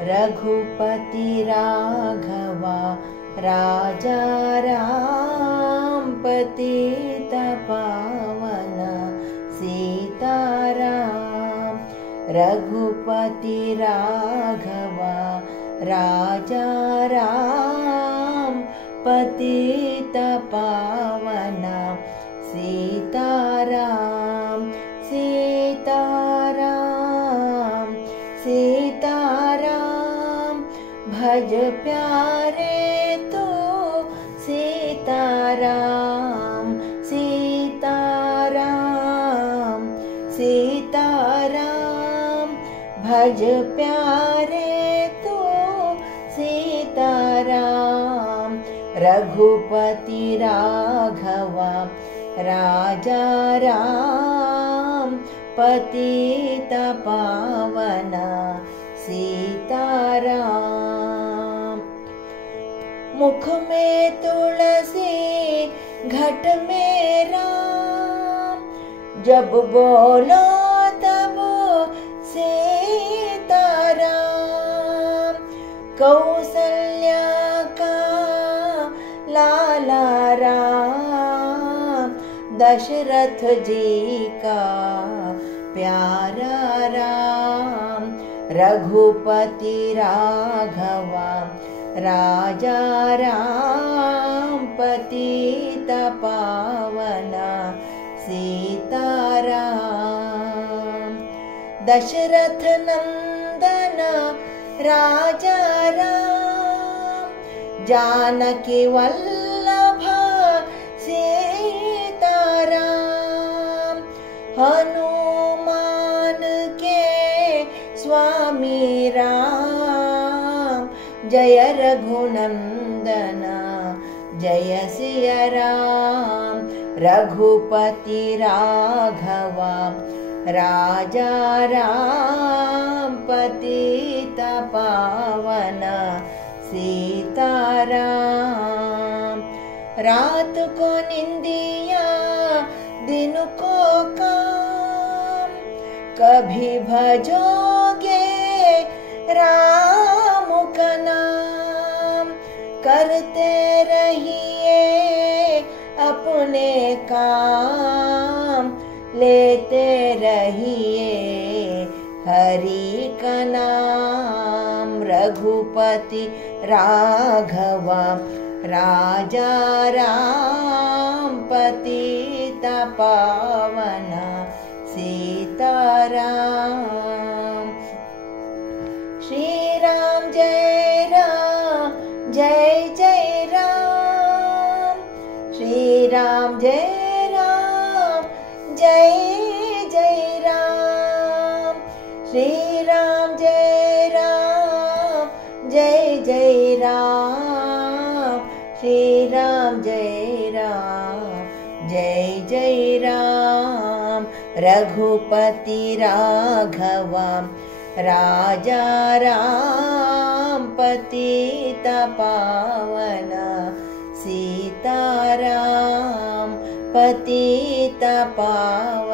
रघुपति राघवा राजा राम पतित पावन सीताराम। रघुपति राघवा राजा राम पतित पावन सीताराम। सीताराम सीताराम भज प्यारे तो सीताराम। सीताराम सीताराम भज प्यारे तो सीताराम। रघुपति राघवा राजा राम पतित पावन सीताराम। मुख में तुलसी घट में राम, जब बोलो तब सीताराम। कौसल्या का लाला राम, दशरथ जी का प्यारा राम। रघुपति राघवा राजा राम पतित पावन सीताराम। दशरथ नंदन राजा राम, जानकी वल्लभ सीताराम। हनुमान के स्वामी राम, जय रघुनंदन जय सिया राम। रघुपति राघवा राजा राम पतित पावन सीताराम। रात को निंदिया दिन को काम, कभी भजोगे राम का नाम। करते रहिए अपने काम, लेते रहिए हरि का नाम। रघुपति राघवा राजा राम पतित पावन सीताराम। श्री राम जय राम जय जय राम। श्री राम जय राम जय जय राम। श्री राम जय राम जय जय राम। श्री राम जय राम जय जय राम। रघुपति राघवा राजा राम पतित पावन सीताराम। पतित पावन